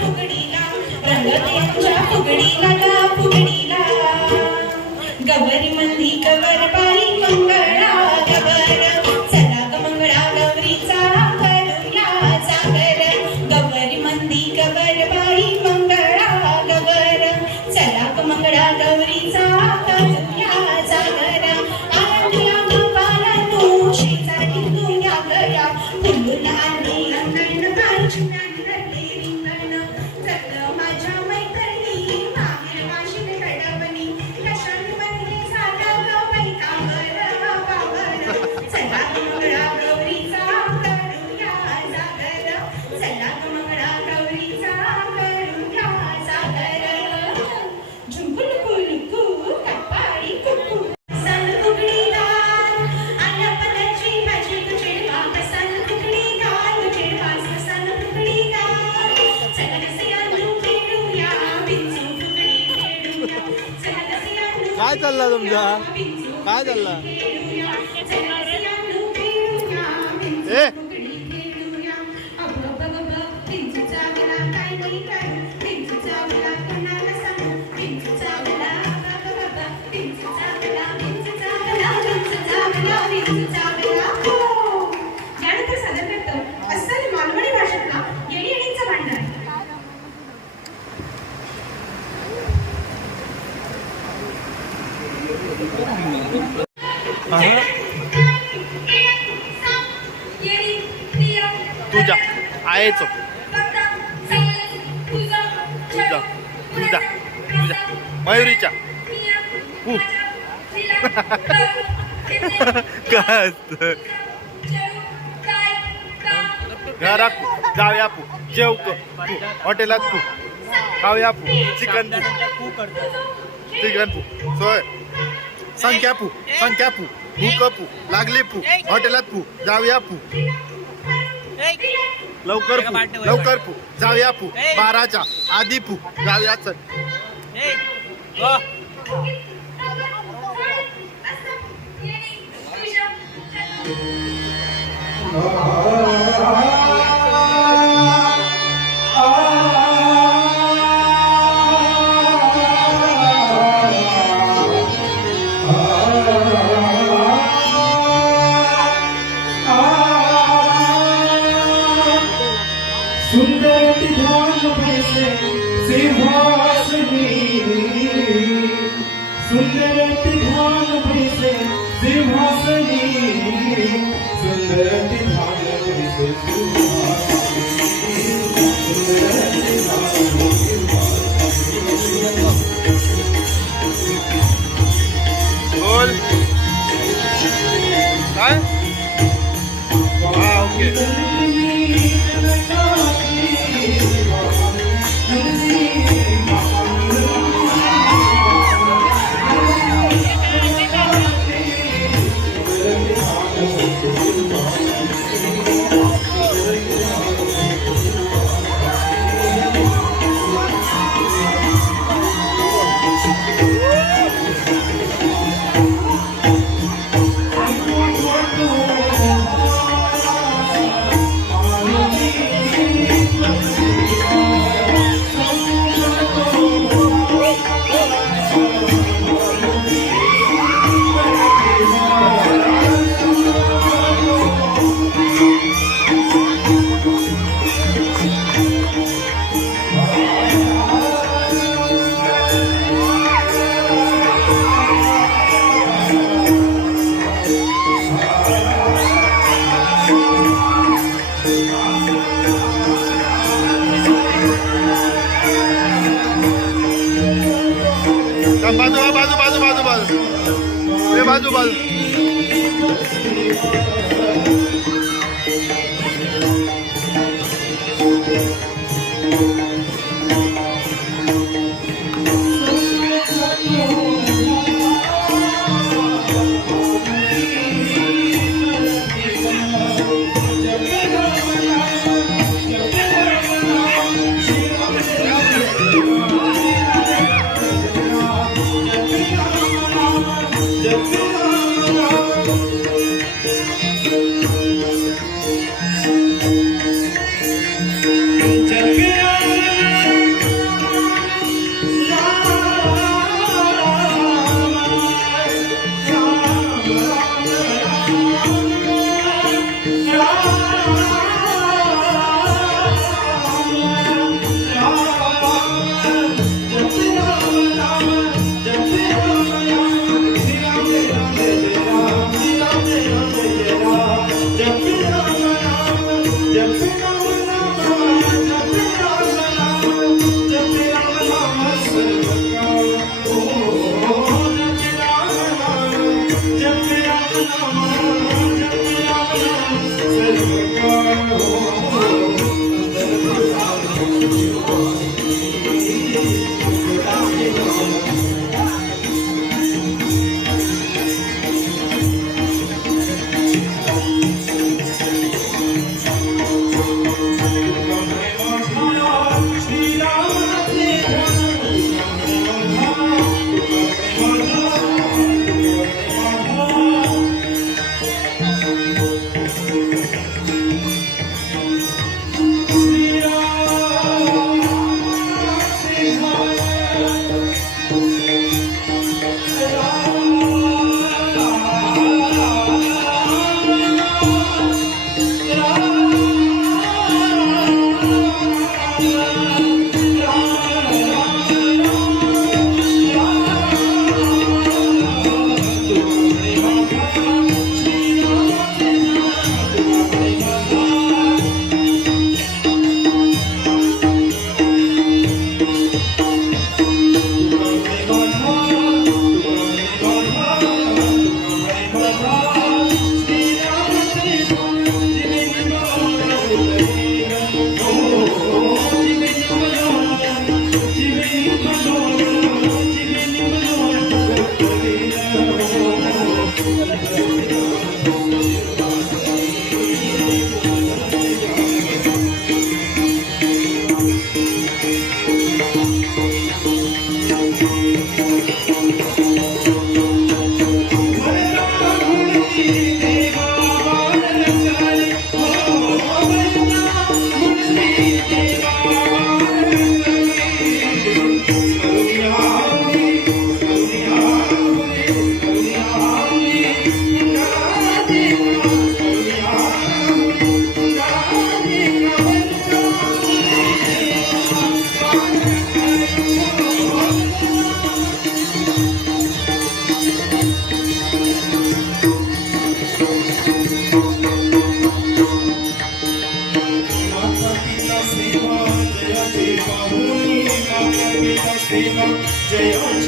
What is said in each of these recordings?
फुगडीला रंग फुगडीला కాదల్లా? तुझा आहेच तुझा तुझा तुझा मयुरीच्या. तू. काय घरात जाऊया पू जेव हॉटेलात पू खाऊया पू चिकन चिकन पू सोय. संख्या पू संख्या पू भूक पू लागली पू हॉटेलात पू जाऊया पू. लवकर पू लवकर पू जाऊया पू बाराच्या आधी पू जाऊया चल. Oh, そん the people.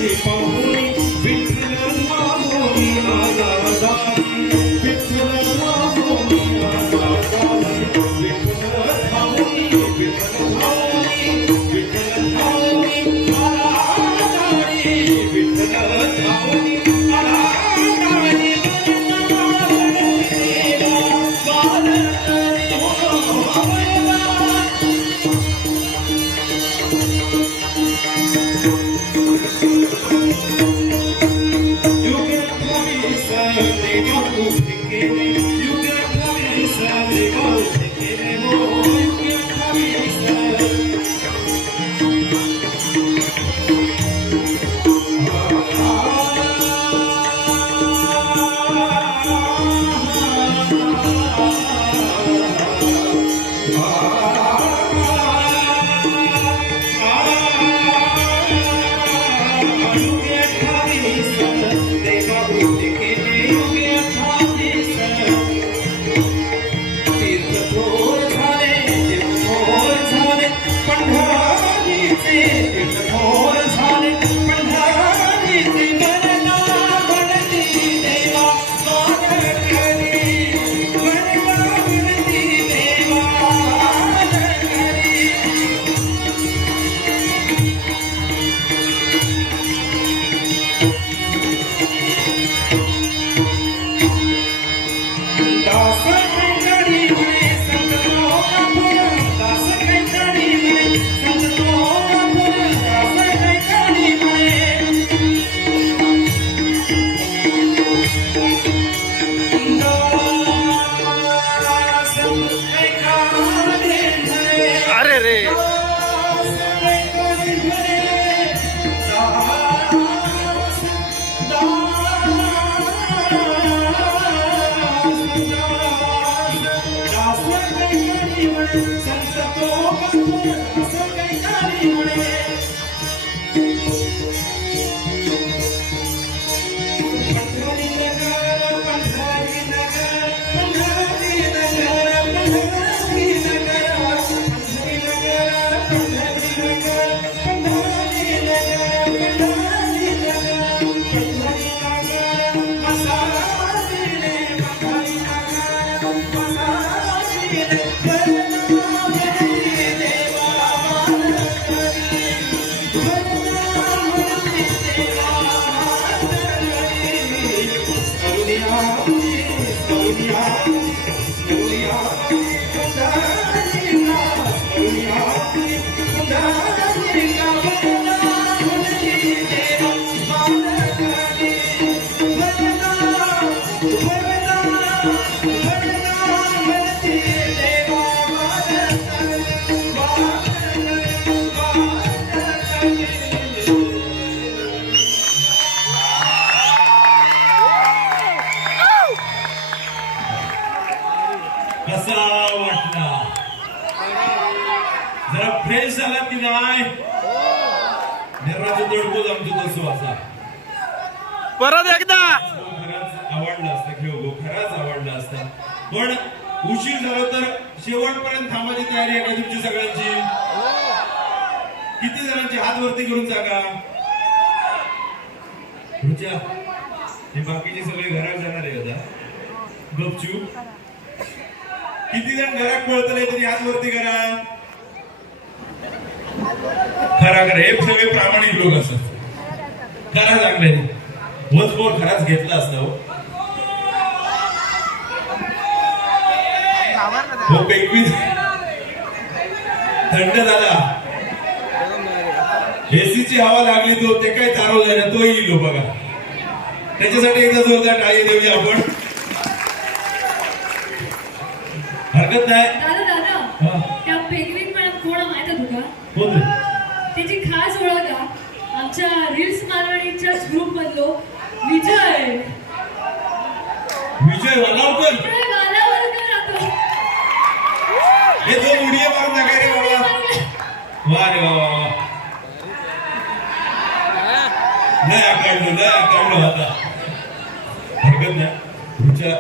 de Paulo. Ele Thank you. कसा वाटला? जरा फ्रेश झाला की नाही? निर्वाचं दडकोच आमचं तसं असा परत एकदा. खरंच आवडलं असतं खेळ खरंच आवडलं असतं. पण उशीर झाला तर शेवटपर्यंत थांबायची तयारी आहे का तुमची सगळ्यांची? किती जणांची हात वरती करून जागा? तुमच्या हे बाकीचे सगळे घरात जाणार आहे आता. गपचूप. किती जण घरात पळतले तरी हात वरती करा? खरा खरा हे सगळे प्रामाणिक लोक असतात. खरा चांगले वचमोर खराच घेतला असता हो. हो एकवीस थंड झाला. एसीची हवा लागली तो ते काय तारवलं ना तो येईल हो बघा. त्याच्यासाठी एकदा जोरदार टाळी देऊया आपण. हरकत नाही. त्या पेंग्विन कोण माहीत त्याची खास ओळख. आमच्या रील्स मालवणीच्या ग्रुप मधलो विजय. विजय वलावकर. हे जो उडी मारून रे बाबा. वा रे वा. काढलं काढलं आता? हरकत नाही तुमच्या